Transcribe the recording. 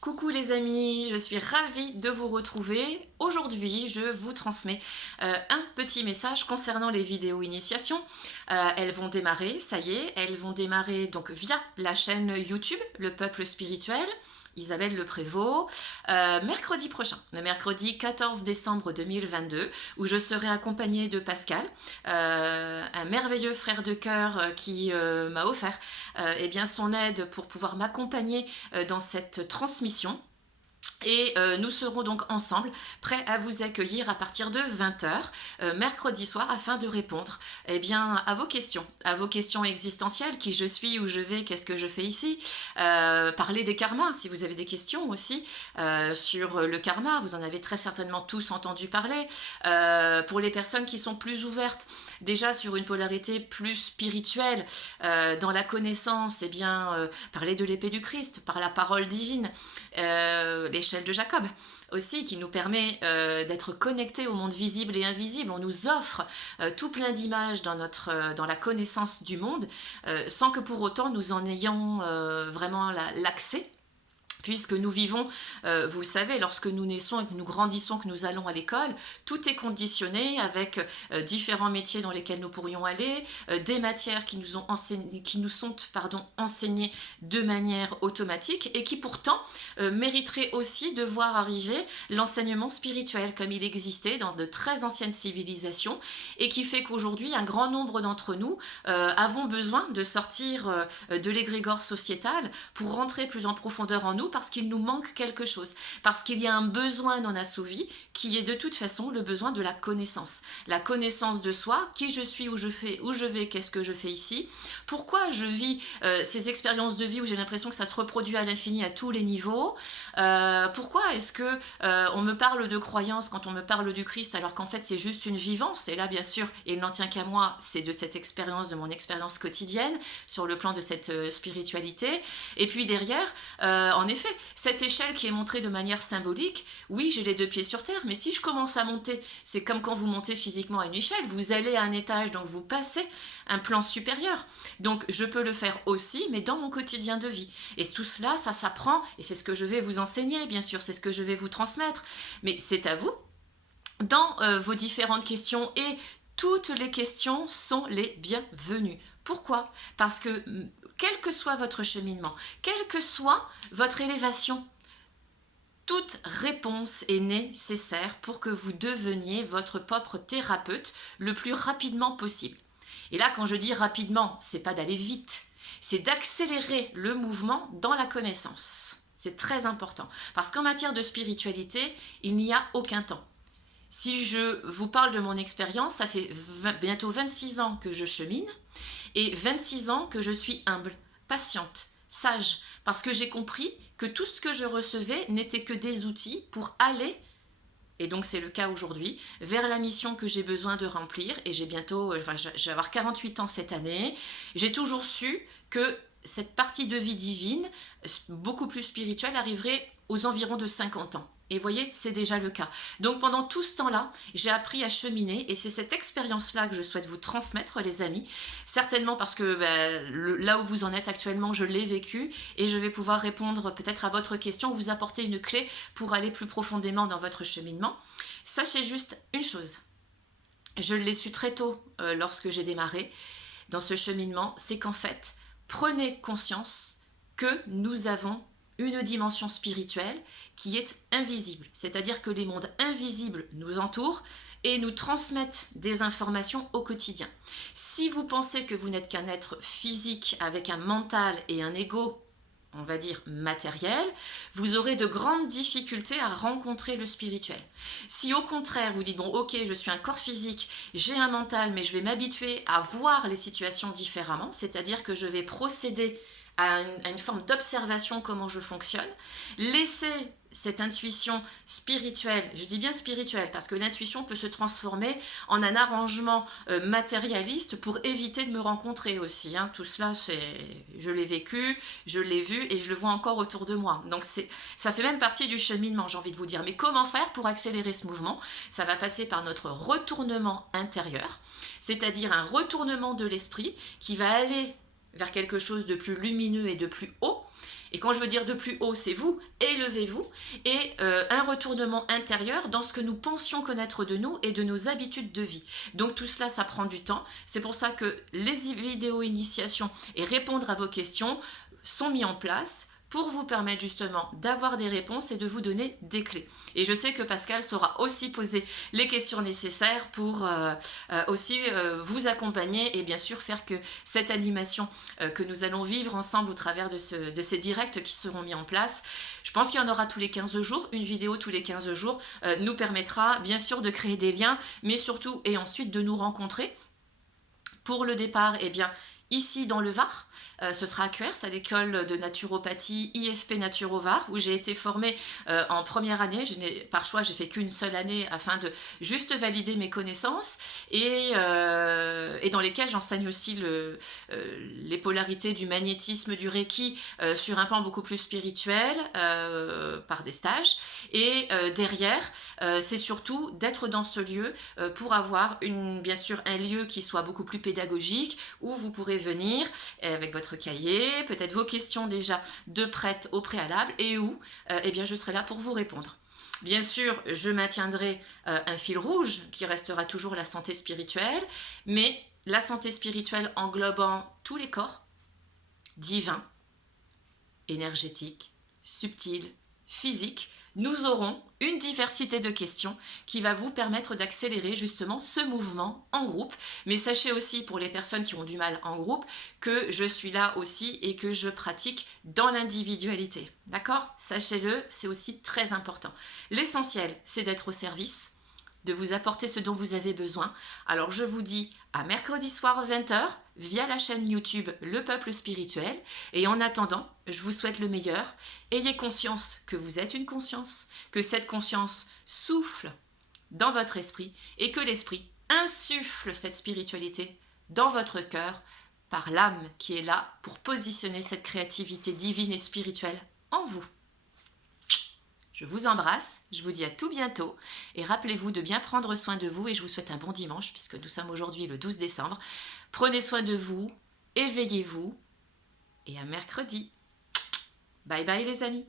Coucou les amis, je suis ravie de vous retrouver. Aujourd'hui, je vous transmets un petit message concernant les vidéos initiation. Elles vont démarrer, ça y est, elles vont démarrer donc via la chaîne YouTube, Le Peuple Spirituel. Isabelle Le Prévost, mercredi prochain, le mercredi 14 décembre 2022, où je serai accompagnée de Pascal, un merveilleux frère de cœur qui m'a offert eh bien, son aide pour pouvoir m'accompagner dans cette transmission. Et nous serons donc ensemble, prêts à vous accueillir à partir de 20h, mercredi soir, afin de répondre eh bien, à vos questions existentielles, qui je suis, où je vais, qu'est-ce que je fais ici, parler des karmas, si vous avez des questions aussi sur le karma, vous en avez très certainement tous entendu parler, pour les personnes qui sont plus ouvertes, déjà sur une polarité plus spirituelle, dans la connaissance, eh bien, parler de l'épée du Christ, par la parole divine, l'échelle de Jacob aussi, qui nous permet d'être connectés au monde visible et invisible. On nous offre tout plein d'images dans la connaissance du monde, sans que pour autant nous en ayons vraiment l'accès. Puisque nous vivons, vous le savez, lorsque nous naissons et que nous grandissons, que nous allons à l'école, tout est conditionné avec différents métiers dans lesquels nous pourrions aller, des matières qui nous sont enseignées de manière automatique et qui pourtant mériteraient aussi de voir arriver l'enseignement spirituel comme il existait dans de très anciennes civilisations et qui fait qu'aujourd'hui, un grand nombre d'entre nous avons besoin de sortir de l'égrégore sociétal pour rentrer plus en profondeur en nous, parce qu'il nous manque quelque chose, parce qu'il y a un besoin non assouvi qui est de toute façon le besoin de la connaissance de soi, qui je suis, où je vais, qu'est-ce que je fais ici, pourquoi je vis ces expériences de vie où j'ai l'impression que ça se reproduit à l'infini à tous les niveaux, pourquoi est-ce que on me parle de croyance quand on me parle du Christ alors qu'en fait c'est juste une vivance, et là bien sûr il n'en tient qu'à moi, c'est de cette expérience, de mon expérience quotidienne sur le plan de cette spiritualité. Et puis derrière, en effet, cette échelle qui est montrée de manière symbolique, oui, j'ai les deux pieds sur terre, mais si je commence à monter, c'est comme quand vous montez physiquement à une échelle, vous allez à un étage, donc vous passez un plan supérieur. Donc je peux le faire aussi, mais dans mon quotidien de vie. Et tout cela, ça s'apprend, et c'est ce que je vais vous enseigner, bien sûr, c'est ce que je vais vous transmettre. Mais c'est à vous, dans vos différentes questions, et toutes les questions sont les bienvenues. Pourquoi ? Parce que quel que soit votre cheminement, quelle que soit votre élévation, toute réponse est nécessaire pour que vous deveniez votre propre thérapeute le plus rapidement possible. Et là, quand je dis rapidement, c'est pas d'aller vite, c'est d'accélérer le mouvement dans la connaissance. C'est très important, parce qu'en matière de spiritualité, il n'y a aucun temps. Si je vous parle de mon expérience, ça fait bientôt 26 ans que je chemine, et 26 ans que je suis humble, patiente, sage, parce que j'ai compris que tout ce que je recevais n'était que des outils pour aller, et donc c'est le cas aujourd'hui, vers la mission que j'ai besoin de remplir. Et je vais avoir 48 ans cette année. J'ai toujours su que cette partie de vie divine, beaucoup plus spirituelle, arriverait aux environs de 50 ans. Et vous voyez, c'est déjà le cas. Donc pendant tout ce temps-là, j'ai appris à cheminer, et c'est cette expérience-là que je souhaite vous transmettre, les amis. Certainement parce que là où vous en êtes actuellement, je l'ai vécu, et je vais pouvoir répondre peut-être à votre question, ou vous apporter une clé pour aller plus profondément dans votre cheminement. Sachez juste une chose, je l'ai su très tôt lorsque j'ai démarré dans ce cheminement, c'est qu'en fait, prenez conscience que nous avons une dimension spirituelle qui est invisible, c'est-à-dire que les mondes invisibles nous entourent et nous transmettent des informations au quotidien. Si vous pensez que vous n'êtes qu'un être physique avec un mental et un ego, on va dire matériel, vous aurez de grandes difficultés à rencontrer le spirituel. Si au contraire vous dites, bon ok, je suis un corps physique, j'ai un mental, mais je vais m'habituer à voir les situations différemment, c'est-à-dire que je vais procéder à une forme d'observation, comment je fonctionne, laisser cette intuition spirituelle, je dis bien spirituelle, parce que l'intuition peut se transformer en un arrangement matérialiste pour éviter de me rencontrer aussi. Hein. Tout cela, je l'ai vécu, je l'ai vu et je le vois encore autour de moi. Donc ça fait même partie du cheminement, j'ai envie de vous dire. Mais comment faire pour accélérer ce mouvement ? Ça va passer par notre retournement intérieur, c'est-à-dire un retournement de l'esprit qui va aller vers quelque chose de plus lumineux et de plus haut, Et quand je veux dire de plus haut, c'est vous, élevez-vous, et un retournement intérieur dans ce que nous pensions connaître de nous et de nos habitudes de vie. Donc tout cela, ça prend du temps. C'est pour ça que les vidéos initiation et répondre à vos questions sont mis en place pour vous permettre justement d'avoir des réponses et de vous donner des clés. Et je sais que Pascal saura aussi poser les questions nécessaires pour aussi vous accompagner et bien sûr faire que cette animation que nous allons vivre ensemble au travers de ces directs qui seront mis en place, je pense qu'il y en aura tous les 15 jours, une vidéo tous les 15 jours, nous permettra bien sûr de créer des liens, mais surtout et ensuite de nous rencontrer. Pour le départ, eh bien, ici dans le Var, ce sera à Cuers, à l'école de naturopathie IFP Naturo Var, où j'ai été formée en première année. Par choix, j'ai fait qu'une seule année afin de juste valider mes connaissances et dans lesquelles j'enseigne aussi les polarités du magnétisme, du Reiki sur un plan beaucoup plus spirituel par des stages. Et derrière, c'est surtout d'être dans ce lieu pour avoir bien sûr un lieu qui soit beaucoup plus pédagogique, où vous pourrez venir avec votre cahier, peut-être vos questions déjà de prête au préalable, et où eh bien, je serai là pour vous répondre. Bien sûr, je maintiendrai un fil rouge qui restera toujours la santé spirituelle, mais la santé spirituelle englobant tous les corps, divins, énergétiques, subtils, physiques. Nous aurons une diversité de questions qui va vous permettre d'accélérer justement ce mouvement en groupe. Mais sachez aussi pour les personnes qui ont du mal en groupe que je suis là aussi et que je pratique dans l'individualité. D'accord ? Sachez-le, c'est aussi très important. L'essentiel, c'est d'être au service, de vous apporter ce dont vous avez besoin. Alors je vous dis à mercredi soir 20h via la chaîne YouTube Le Peuple Spirituel. Et en attendant, je vous souhaite le meilleur. Ayez conscience que vous êtes une conscience, que cette conscience souffle dans votre esprit et que l'esprit insuffle cette spiritualité dans votre cœur par l'âme qui est là pour positionner cette créativité divine et spirituelle en vous. Je vous embrasse, je vous dis à tout bientôt et rappelez-vous de bien prendre soin de vous et je vous souhaite un bon dimanche puisque nous sommes aujourd'hui le 12 décembre. Prenez soin de vous, éveillez-vous et à mercredi. Bye bye les amis.